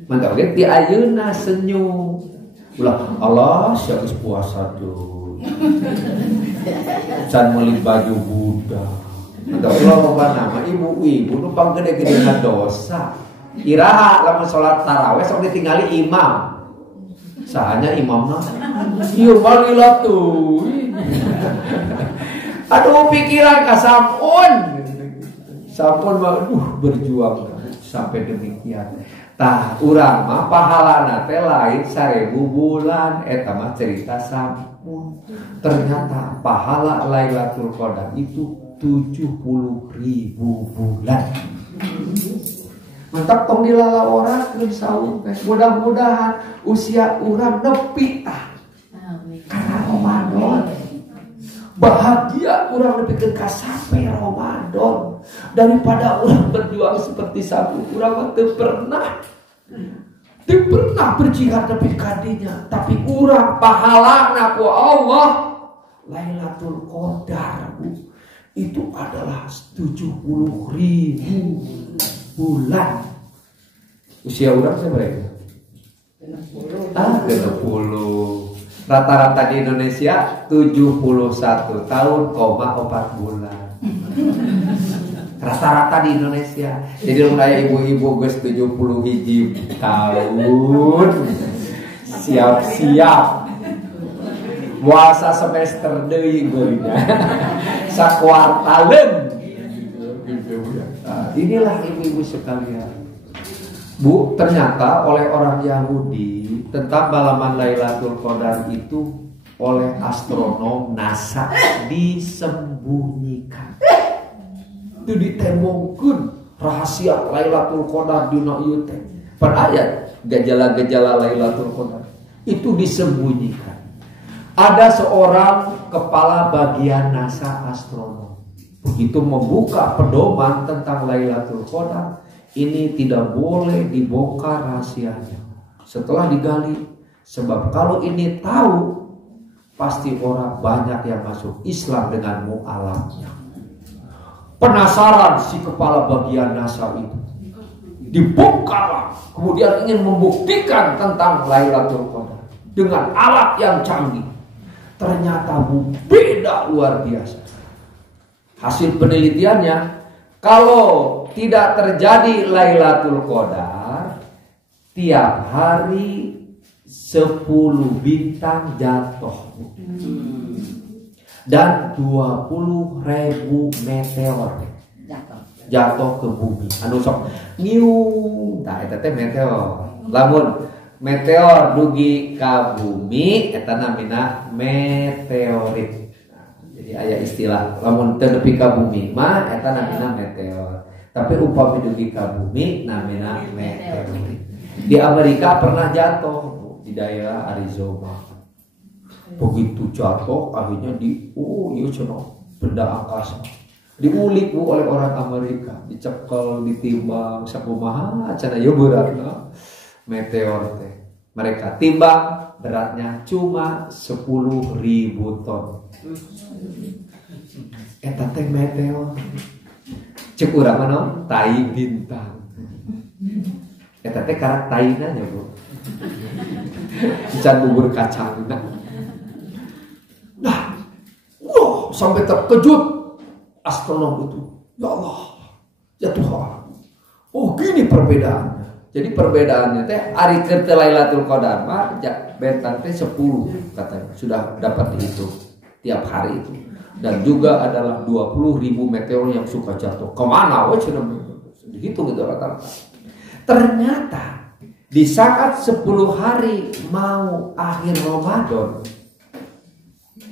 Mantap ge ti ayeuna senyum. Ulah Allah sia geus puasa tuh. Can meuli baju budak. Atau loba nama ibu-ibu numpang gede-gede dosa. Iraha lamun salat tarawih sok ditinggali imam. Sahanya imamna ieu balila tuh. Aduh pikiran kasampun. Sampun berjuang sampai demikian. Tah urang mah pahalana teh lain 1000 bulan eta mah cerita sampun. Ternyata pahala Lailatul Qadar itu 70.000 bulan. Mantap tong dilala orang keur saur teh. Mudah-mudahan usia urang nepi karena Ramadan. Bahagia orang lebih dekat sampai Ramadan daripada orang berjuang seperti satu orang tidak pernah berjihad lebih kadinya, tapi orang pahala ku Allah Lailatul Qadar itu adalah 70.000 bulan. Usia orang seberapa? 60. Rata-rata di Indonesia 71 tahun, 4 bulan. Rata-rata di Indonesia. Jadi mulai ibu-ibu geus 71 tahun. Siap-siap. Puasa semester deui geuna. Sakuartaleun. Inilah ibu-ibu sekalian. Bu, ternyata oleh orang Yahudi tentang malaman Lailatul Qadar itu oleh astronom NASA disembunyikan. Itu ditembongkeun rahasia Lailatul Qadar dina ieu teh. Perayat gejala-gejala Lailatul Qadar itu disembunyikan. Ada seorang kepala bagian NASA astronom begitu membuka pedoman tentang Lailatul Qadar, ini tidak boleh dibongkar rahasianya. Setelah digali, sebab kalau ini tahu, pasti orang banyak yang masuk Islam dengan mu'alafnya. Penasaran si kepala bagian NASA itu, dibongkar, kemudian ingin membuktikan tentang Lailatul Qadar dengan alat yang canggih. Ternyata beda luar biasa. Hasil penelitiannya, kalau tidak terjadi Lailatul Qadar, tiap hari 10 bintang jatuh dan 20.000 meteor jatuh ke bumi. Anu sok ngiung, tah eta teh meteor. Lamun meteor dugi ka bumi eta namina meteorit. Jadi aya istilah lamun teu nepi ka bumi mah eta namina meteor. Tapi upami dugi ka bumi namina meteorit. Di Amerika pernah jatuh di daerah Arizona. Begitu jatuh akhirnya ieu cenah benda angkasa. Diulik oleh orang Amerika, dicekel, ditimbang sakumaha cenah ieu beratna meteor teh. Mereka timbang beratnya cuma 10.000 ton. Eta teh meteor. Cek urang mah naon? Tai bintang. Eta teh karak taina nya, Bu. Can bubur kacangna. Nah, wah, sampai terkejut astronom itu. Ya Allah, ya Tuhan. Oh, gini perbedaannya. Jadi perbedaannya teh ari keur teh Lailatul Qadar mah bentang teh 10 katanya. Sudah dapat dihitung tiap hari itu. Dan juga adalah 20.000 meteor yang suka jatuh. Kemana? Wah, sudah dihitung itu rata-rata. Ternyata di saat 10 hari mau akhir Ramadan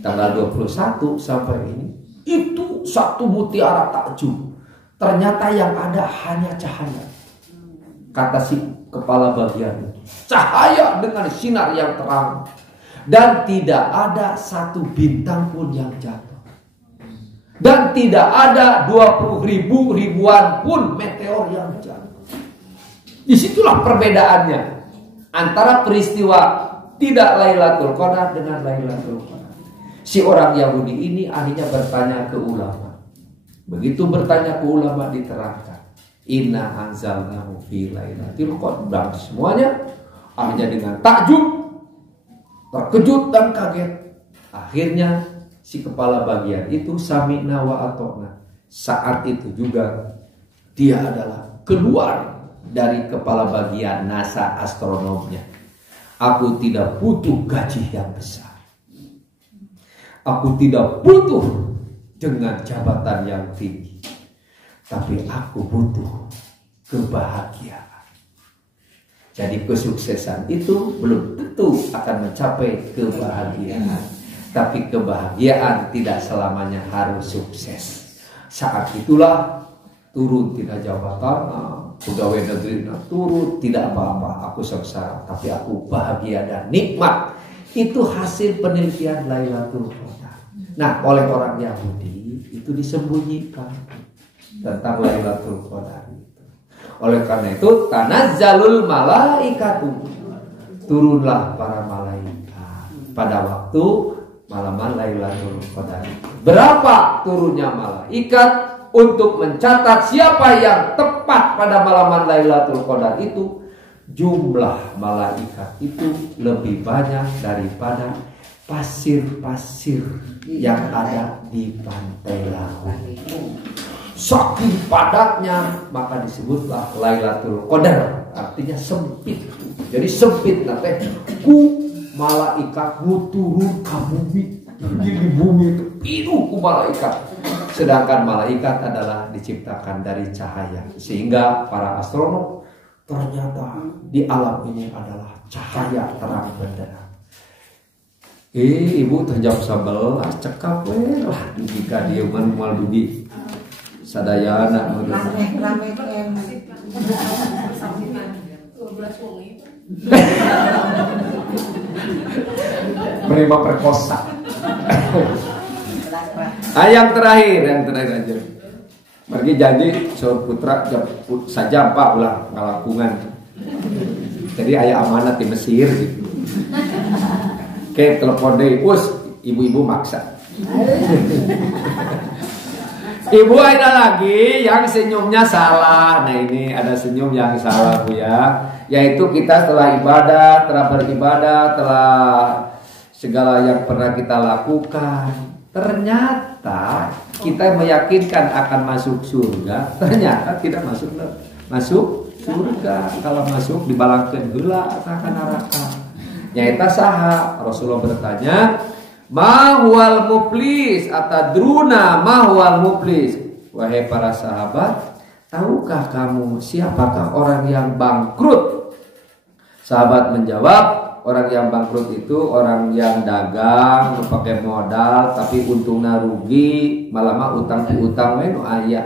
tanggal 21 sampai ini, itu satu mutiara takjub. Ternyata yang ada hanya cahaya. Kata si kepala bagian itu, cahaya dengan sinar yang terang. Dan tidak ada satu bintang pun yang jatuh. Dan tidak ada 20.000 ribuan pun meteor yang jatuh. Disitulah perbedaannya antara peristiwa tidak Lailatul Qadar dengan Lailatul Qadar. Si orang Yahudi ini akhirnya bertanya ke ulama. Begitu bertanya ke ulama diterangkan, inna anzalnahu fi lailatul qadar. Semuanya akhirnya dengan takjub, terkejut dan kaget. Akhirnya si kepala bagian itu sami'na wa ata'na. Saat itu juga dia adalah keluar dari kepala bagian NASA astronomnya. Aku tidak butuh gaji yang besar. Aku tidak butuh dengan jabatan yang tinggi. Tapi aku butuh kebahagiaan. Jadi kesuksesan itu belum tentu akan mencapai kebahagiaan. Tapi kebahagiaan tidak selamanya harus sukses. Saat itulah turun tidak jabatan, pegawai negeri turun tidak apa-apa, aku sengsara, tapi aku bahagia dan nikmat. Itu hasil penelitian Lailatul Qadar. Nah, oleh orang Yahudi itu disembunyikan tentang Lailatul Qadar. Oleh karena itu tanazzalul malaikatu, turunlah para malaikat pada waktu malaman Lailatul Qadar. Berapa turunnya malaikat untuk mencatat siapa yang tepat pada malaman Lailatul Qadar itu? Jumlah malaikat itu lebih banyak daripada pasir-pasir yang ada di pantai laut. Saking padatnya maka disebutlah Lailatul Qadar, artinya sempit. Jadi sempit nanti ku malaikat turun ke bumi. Di bumi itu penuh ku malaikat. Sedangkan malaikat adalah diciptakan dari cahaya. Sehingga para astronom ternyata di alam ini adalah cahaya terang benderang. Ibu terjawab sabel cekap lah dugi ka dieu man moal dugi sadayana rame kan menerima perkosa. Yang terakhir aja. Pergi janji so putra saja Pak ulah ngalakungan. Jadi aya amanat di Mesir gitu. Oke, telepon deh, ibu-ibu maksa. Ibu ada lagi yang senyumnya salah. Nah ini ada senyum yang salah Bu ya. Yaitu kita telah ibadah, telah beribadah, telah segala yang pernah kita lakukan. Ternyata kita meyakinkan akan masuk surga, ternyata tidak masuk surga. Kalau masuk dibalangkeun heula akan neraka. Nyaita saha? Rasulullah bertanya, "Ma huwal muflis?" Atadruna ma huwal muflis? Wahai para sahabat, tahukah kamu siapakah orang yang bangkrut? Sahabat menjawab, orang yang bangkrut itu orang yang dagang, pakai modal, tapi untungnya rugi, malah mah utang piutang we nu aya.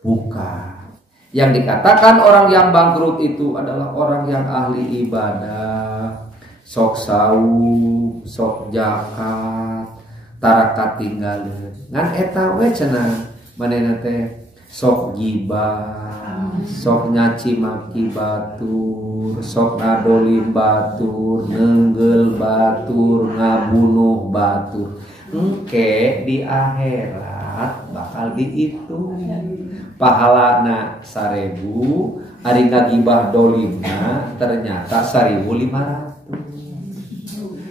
Bukan. Yang dikatakan orang yang bangkrut itu adalah orang yang ahli ibadah, sok saum, sok zakat, tara katinggalin. Ngan eta we cenah manehna teh sok gibah, sok nyaci maki batur, sok ngadolim batur, nenggel batur, ngabunuh batur. Engke di akhirat bakal dihitung pahalana 1000, ari ngagibah dolimna ternyata 1500.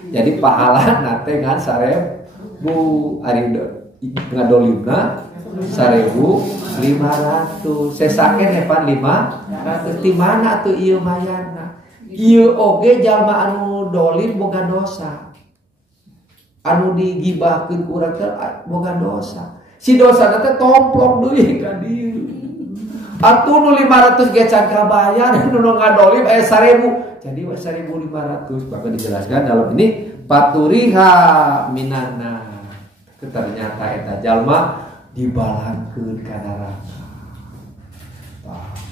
Jadi pahala nate ngan 1000, ari ngadolimna 1500. Sesaken hepan 500. Di mana tuh ieu mayana? Ieu oge jalma anu dolim boga dosa. Anu digibahkeun urang teh boga dosa. Si dosa teh tomplok deui ka dieu. Atuh nu 500 ge can kabayar, nu ngadolim aya 1000. Jadi 1500. Maka dijelaskan dalam ini paturiha minana. Ternyata eta jalma dibalangkeun ka neraka.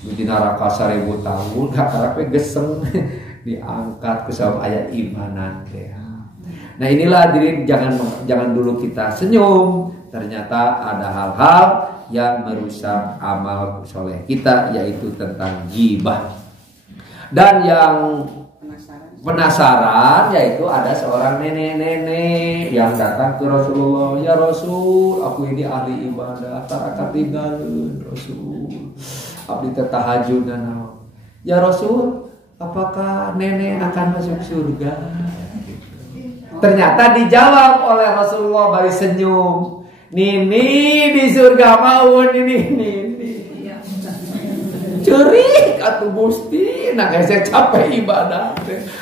Di neraka 1000 tahun karepe geseng diangkat ke sabab aya imanan teh. Nah inilah diri jangan dulu kita senyum. Ternyata ada hal-hal yang merusak amal soleh kita, yaitu tentang ghibah. Dan yang penasaran yaitu ada seorang nenek-nenek yang datang ke Rasulullah. Ya Rasul, aku ini ahli ibadah, tarakat tinggalin Rasul. Abdi teh tahajud dan naon. Ya Rasul, apakah nenek akan masuk surga? Ternyata dijawab oleh Rasulullah bari senyum. Nini di surga mau nini. Cerik atuh Gusti, nah saya capek ibadah.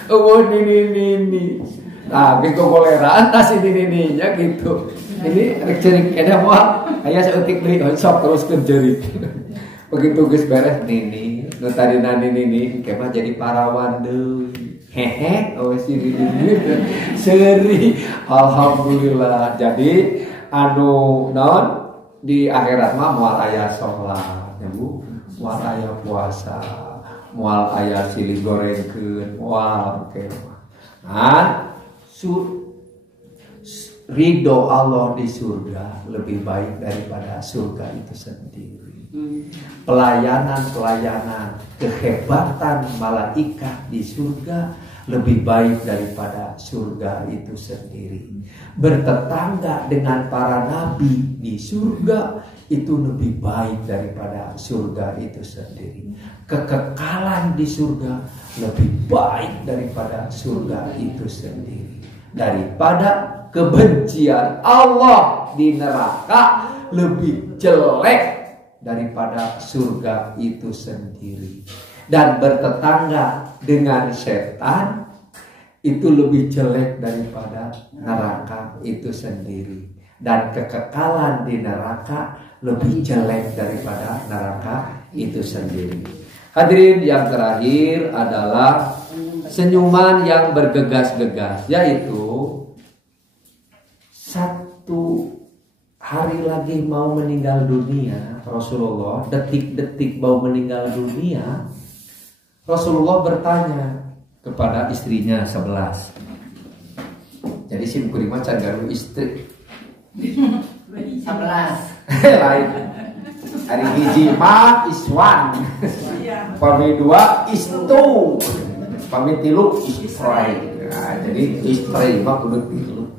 Nini. Nah, gitu koleraan nasi nini-ninya gitu. Ini cerik kayaknya mau kayak seutik beli sok terus cerik. Begitu geus beres nini, nu tadina nini kemah jadi parawan deui. Hehe, oh si nini seri. Alhamdulillah. Jadi anu naon di akhirat mah moal aya salat, ya Bu. Moal aya puasa, moal aya silih gorengkeun, moal kemah. Ridho Allah di surga lebih baik daripada surga itu sendiri. Pelayanan kehebatan malaikat di surga lebih baik daripada surga itu sendiri. Bertetangga dengan para nabi di surga itu lebih baik daripada surga itu sendiri. Kekekalan di surga lebih baik daripada surga itu sendiri. Daripada kebencian Allah di neraka lebih jelek daripada surga itu sendiri. Dan bertetangga dengan setan itu lebih jelek daripada neraka itu sendiri. Dan kekekalan di neraka lebih jelek daripada neraka itu sendiri. Hadirin, yang terakhir adalah senyuman yang bergegas-gegas, yaitu satu hari lagi mau meninggal dunia Rasulullah, detik-detik mau meninggal dunia, Rasulullah bertanya kepada istrinya 11. Jadi sim kurima can garu istri 11 lain. Hari hiji ma iswan, pami dua istu, pami tilu istri. Nah, jadi istri mah kudu tilu.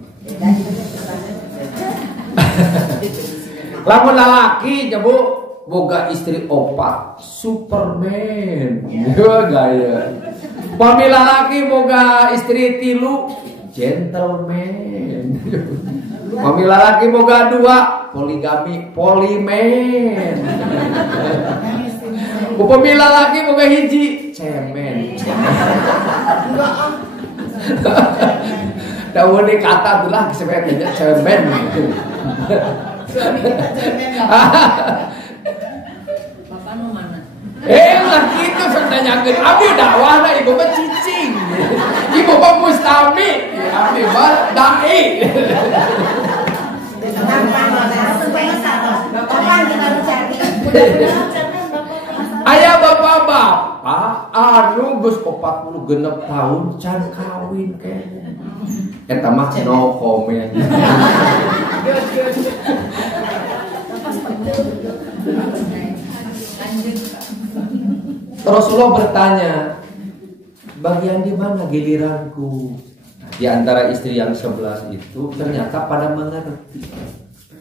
Lamun lalaki jabu boga istri 4, Superman. Gaya. Pami lalaki boga istri 3, gentleman. Pami lalaki boga 2, poligami, polimen. Pami lalaki boga hiji, cemen. Daun di kata tulah sebenarnya cemen. Suami kita cemen Bapak nu mana? Lah gitu santanyakeun abdi dakwah na ibu mah cicing. Ibu mah mustami, abdi mah dai. Aya bapak-bapak anu geus 46 tahun can kawin kayaknya. Eta mah no comment. Rasulullah bertanya, bagian di mana giliranku? Di antara istri yang 11 itu ternyata pada mengerti.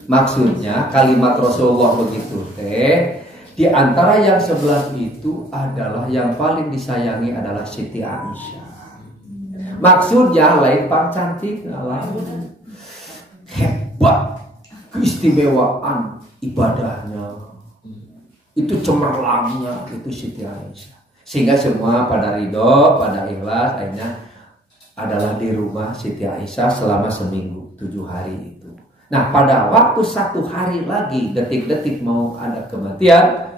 Maksudnya kalimat Rasulullah begitu di antara yang 11 itu adalah yang paling disayangi adalah Siti Aisyah. Maksudnya lain pang cantik, lain hebat, keistimewaan ibadahnya, itu cemerlangnya itu Siti Aisyah. Sehingga semua pada ridho, pada ikhlas, akhirnya adalah di rumah Siti Aisyah selama seminggu 7 hari itu. Nah pada waktu 1 hari lagi, detik-detik mau ada kematian,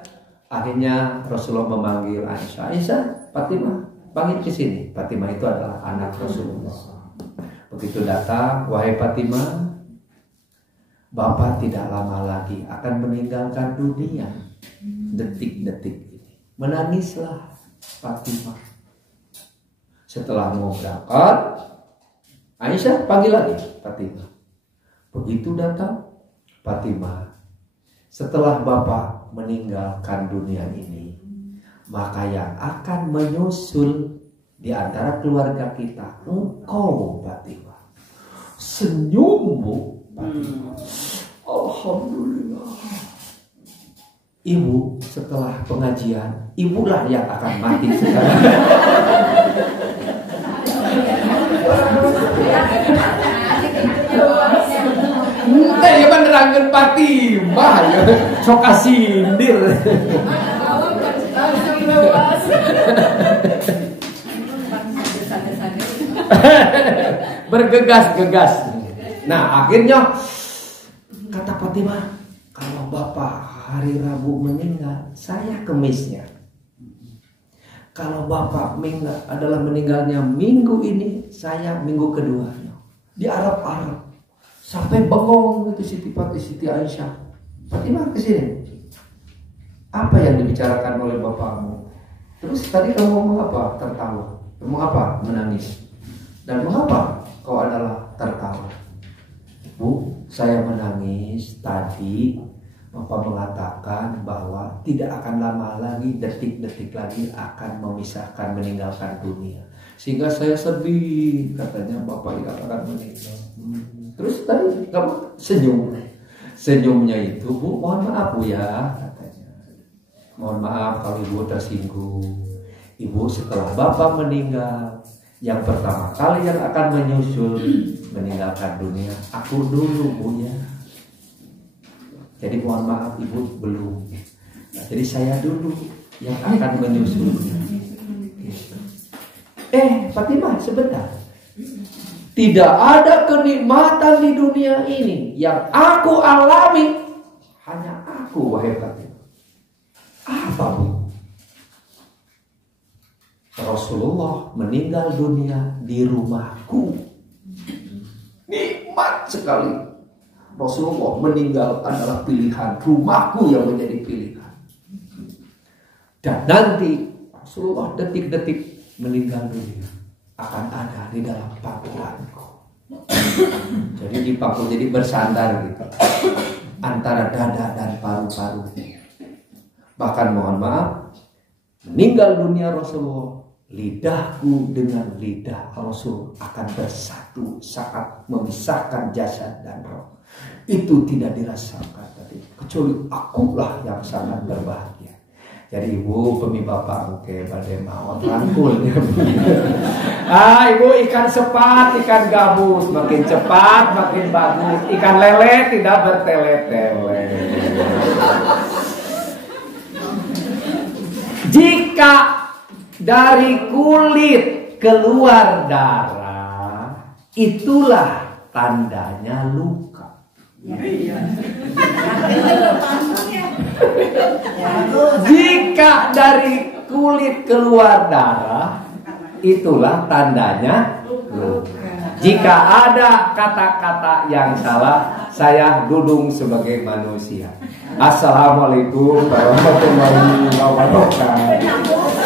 akhirnya Rasulullah memanggil Aisyah, Aisyah, Fatimah, panggil ke sini. Fatimah itu adalah anak Rasulullah. Begitu datang, wahai Fatimah, Bapak tidak lama lagi akan meninggalkan dunia. Detik-detik ini, menangislah Fatimah. Setelah mau berangkat, Aisyah panggil lagi Fatimah. Begitu datang Fatimah, setelah Bapak meninggalkan dunia ini, maka yang akan menyusul di antara keluarga kita engkau Fatimah. Senyummu Fatimah. Alhamdulillah. Ibu setelah pengajian, ibulah yang akan mati sekarang. nyerangan Fatimah ya. Sok asindir. Bergegas-gegas. Nah akhirnya kata Fatimah, kalau bapak hari Rabu meninggal, saya Kemisnya. Kalau bapak meninggalnya minggu ini, saya minggu keduanya. Di Arab-Arab sampai bengong itu Siti Aisyah. Fatimah kesini. Apa yang dibicarakan oleh bapakmu? Terus tadi kamu ngomong apa? Tertawa. Ngomong apa? Menangis. Dan mengapa kau adalah tertawa? Bu, saya menangis tadi. Bapak mengatakan bahwa tidak akan lama lagi, detik-detik lagi akan memisahkan, meninggalkan dunia. Sehingga saya sedih, katanya bapak tidak akan meninggal. Terus tadi kamu senyum. Senyumnya itu, Bu, mohon maaf Bu ya, katanya. Mohon maaf kalau Ibu tersinggung. Ibu setelah bapak meninggal, yang pertama kali yang akan menyusul meninggalkan dunia, aku dulu Bu ya. Jadi mohon maaf Ibu belum. Jadi saya dulu yang akan menyusul. Fatimah sebentar. Tidak ada kenikmatan di dunia ini yang aku alami, hanya aku wahai Fatimah. Apa Bu? Rasulullah meninggal dunia di rumahku. Nikmat sekali. Rasulullah meninggal adalah pilihan, rumahku yang menjadi pilihan. Dan nanti Rasulullah detik-detik meninggal dunia akan ada di dalam pangkuanku. Jadi dipangku, jadi bersandar gitu antara dada dan paru-paru. Bahkan mohon maaf, meninggal dunia Rasulullah, lidahku dengan lidah Rasul akan bersatu saat memisahkan jasad dan roh. Itu tidak dirasakan tadi, kecuali akulah yang sangat berbahagia. Jadi Ibu pemi bapak oke badai mawon rangkul. Ibu ikan sepat, ikan gabus, makin cepat makin bagus. Ikan lele tidak bertele-tele. Jika dari kulit keluar darah, itulah tandanya luka. Jika dari kulit keluar darah, itulah tandanya luka. Jika ada kata-kata yang salah, saya dudung sebagai manusia. Assalamualaikum warahmatullahi wabarakatuh.